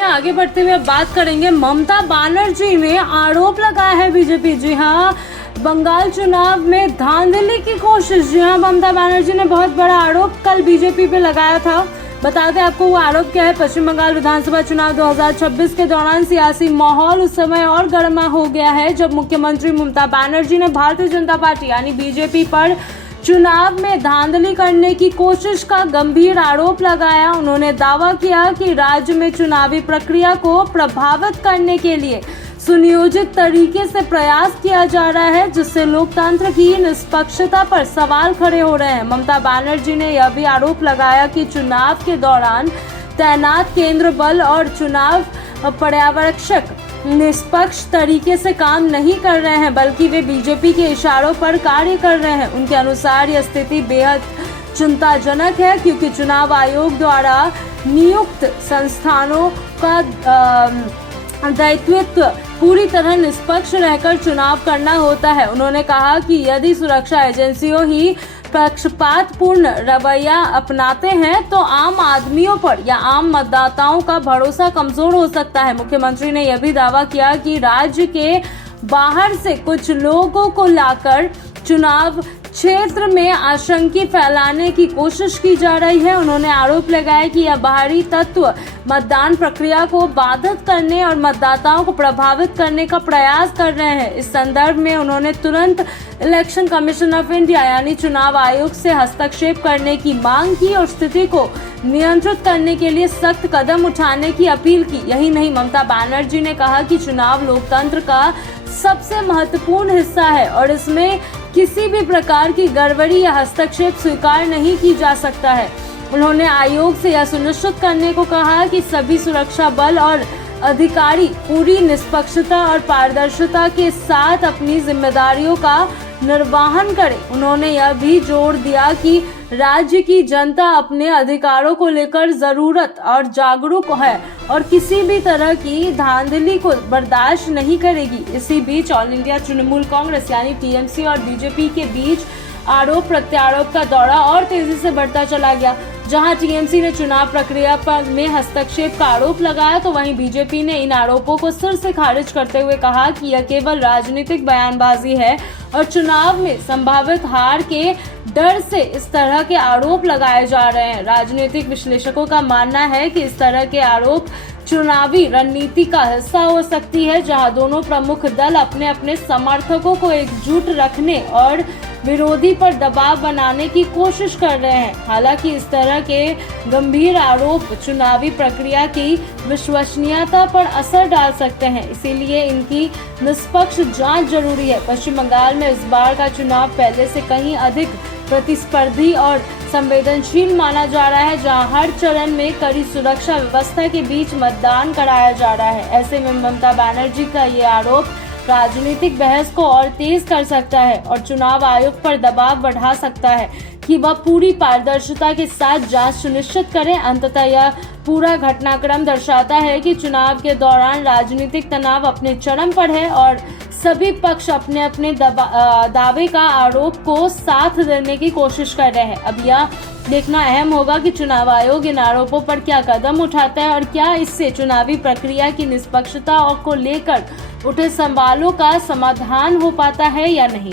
आगे बढ़ते हुए बात करेंगे, ममता बनर्जी ने आरोप लगाया है बीजेपी, जी हाँ, बंगाल चुनाव में धांधली की कोशिश। जी हाँ, ममता बनर्जी ने बहुत बड़ा आरोप कल बीजेपी पे लगाया था। बता दें आपको वो आरोप क्या है। पश्चिम बंगाल विधानसभा चुनाव 2026 के दौरान सियासी माहौल उस समय और गर्मा हो गया है जब मुख्यमंत्री ममता बनर्जी ने भारतीय जनता पार्टी यानी बीजेपी पर चुनाव में धांधली करने की कोशिश का गंभीर आरोप लगाया। उन्होंने दावा किया कि राज्य में चुनावी प्रक्रिया को प्रभावित करने के लिए सुनियोजित तरीके से प्रयास किया जा रहा है, जिससे लोकतंत्र की निष्पक्षता पर सवाल खड़े हो रहे हैं। ममता बनर्जी ने यह भी आरोप लगाया कि चुनाव के दौरान तैनात केंद्र बल और चुनाव पर्यवेक्षक निष्पक्ष तरीके से काम नहीं कर रहे हैं, बल्कि वे बीजेपी के इशारों पर कार्य कर रहे हैं। उनके अनुसार यह स्थिति बेहद चिंताजनक है, क्योंकि चुनाव आयोग द्वारा नियुक्त संस्थानों का दायित्व पूरी तरह निष्पक्ष रहकर चुनाव करना होता है। उन्होंने कहा कि यदि सुरक्षा एजेंसियों ही पक्षपातपूर्ण रवैया अपनाते हैं तो आम आदमियों पर या आम मतदाताओं का भरोसा कमजोर हो सकता है। मुख्यमंत्री ने यह भी दावा किया कि राज्य के बाहर से कुछ लोगों को लाकर चुनाव क्षेत्र में आशंका फैलाने की कोशिश की जा रही है। उन्होंने आरोप लगाया कि यह बाहरी तत्व मतदान प्रक्रिया को बाधित करने और मतदाताओं को प्रभावित करने का प्रयास कर रहे हैं। इस संदर्भ में उन्होंने तुरंत इलेक्शन कमीशन ऑफ इंडिया यानी चुनाव आयोग से हस्तक्षेप करने की मांग की और स्थिति को नियंत्रित करने के लिए सख्त कदम उठाने की अपील की। यही नहीं, ममता बनर्जी ने कहा कि चुनाव लोकतंत्र का सबसे महत्वपूर्ण हिस्सा है और इसमें किसी भी प्रकार की गड़बड़ी या हस्तक्षेप स्वीकार नहीं की जा सकता है। उन्होंने आयोग से यह सुनिश्चित करने को कहा कि सभी सुरक्षा बल और अधिकारी पूरी निष्पक्षता और पारदर्शिता के साथ अपनी जिम्मेदारियों का निर्वहन करें। उन्होंने यह भी जोर दिया कि राज्य की जनता अपने अधिकारों को लेकर जरूरत और जागरूक है और किसी भी तरह की धांधली को बर्दाश्त नहीं करेगी। इसी बीच ऑल इंडिया तृणमूल कांग्रेस यानी टीएमसी और बीजेपी के बीच आरोप प्रत्यारोप का दौरा और तेजी से बढ़ता चला गया। जहां टीएमसी ने चुनाव प्रक्रिया पर में हस्तक्षेप का आरोप लगाया, तो वहीं बीजेपी ने इन आरोपों को सिर से खारिज करते हुए कहा कि यह केवल राजनीतिक बयानबाजी है और चुनाव में संभावित हार के डर से इस तरह के आरोप लगाए जा रहे हैं। राजनीतिक विश्लेषकों का मानना है कि इस तरह के आरोप चुनावी रणनीति का हिस्सा हो सकती है, जहां दोनों प्रमुख दल अपने अपने समर्थकों को एकजुट रखने और विरोधी पर दबाव बनाने की कोशिश कर रहे हैं। हालांकि इस तरह के गंभीर आरोप चुनावी प्रक्रिया की विश्वसनीयता पर असर डाल सकते हैं, इसीलिए इनकी निष्पक्ष जांच जरूरी है। पश्चिम बंगाल में इस बार का चुनाव पहले से कहीं अधिक प्रतिस्पर्धी और संवेदनशील माना जा रहा है, जहां हर चरण में कड़ी सुरक्षा व्यवस्था के बीच मतदान कराया जा रहा है। ऐसे में ममता बनर्जी का ये आरोप राजनीतिक बहस को और तेज कर सकता है और चुनाव आयोग पर दबाव बढ़ा सकता है कि वह पूरी पारदर्शिता के साथ जांच सुनिश्चित करें। अंततः यह पूरा घटनाक्रम दर्शाता है कि चुनाव के दौरान राजनीतिक तनाव अपने चरम पर है और सभी पक्ष अपने अपने दावे का आरोप को साथ देने की कोशिश कर रहे हैं। अब यह देखना अहम होगा कि चुनाव आयोग इन आरोपों पर क्या कदम उठाता है और क्या इससे चुनावी प्रक्रिया की निष्पक्षता को लेकर उठे सवालों का समाधान हो पाता है या नहीं।